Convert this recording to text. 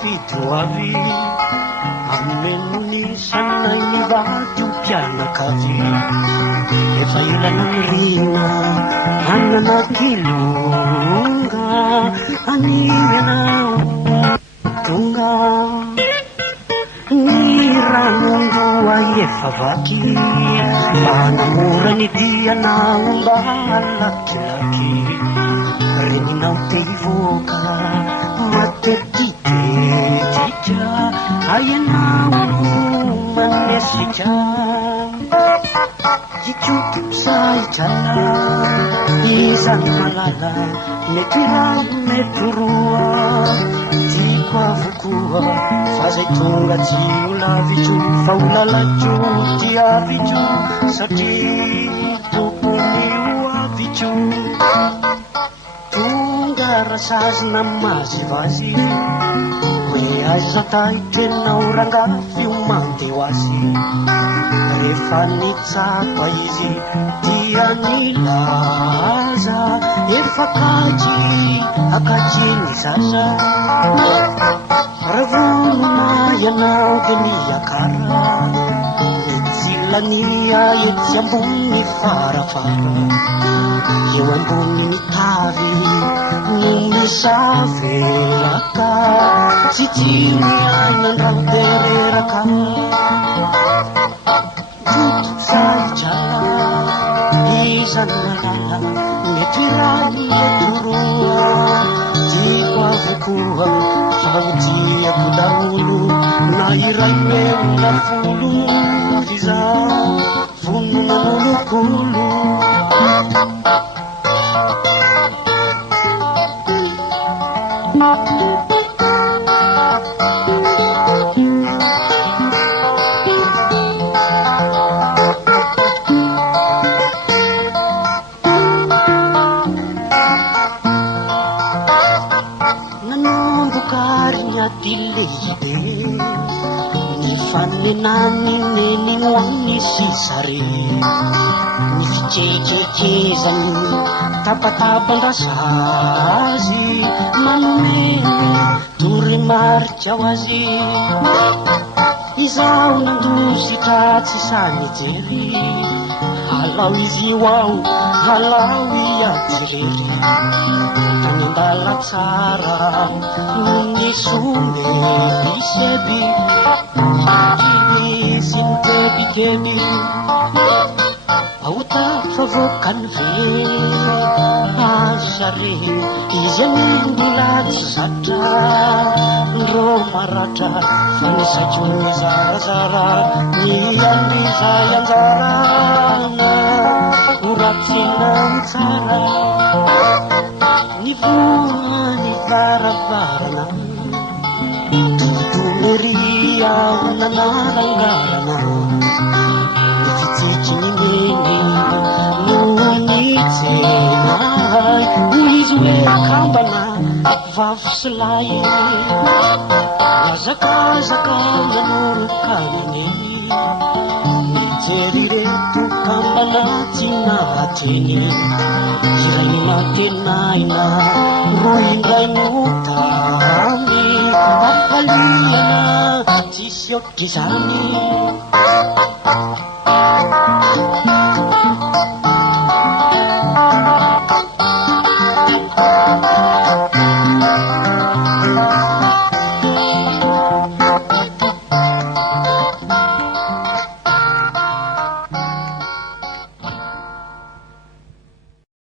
fitoavy amenony sanay nivady mpianakavy efa ilana mirina anana kilonga anianao tonga ny ranondoa efa vaky manamora ny dianao mba lakilaky reninao te hivoaka matetikitetika aianao manesika hitotopsaitrana izany malala mety rano mety roa tiako avokoa fa zay tonga tsy olavitro fa olalatro ty avitro satria tokony oavitro tonga rasazina mazivazy hoe aiza taitrenao rangafio mandeo azy rehefa nitsapa izy dia nilaza efa kaji akajiny zaza ravonona ianao de niakara nitsilania etsy ambony farafara eo ambony mitavy no misavelaka tsy tiny ainandrano tereraka tutopsaitrana izany malala mety rano mety roa tiako avokoa fa otiako daholo na iray meona folo izao vononan'olokolo dilehibe ny fanenany nenignoany sisare ny fitrekekezany tapatapandrasazy manomeny toromarika ho azy izao nandositra tsy sanijery halao izy io ao halao iajery tany andala tsara ny some biseby kinisy ny kebikeby aota fa vokany ve asare izy amembola tsy zatra ndro maratra fa nisatro ny zarazara ny andrizay anjarana oratsina tsara ny voa ny varavarana totomeria nanarangarana ny fitsitry ny meny no nitsenay izy hoe kambana vavy solay azakazaka nanorokanyny mijery reto kambana tsy nahateny iray matenaina ro indray notamy afaliana tsy siotry zany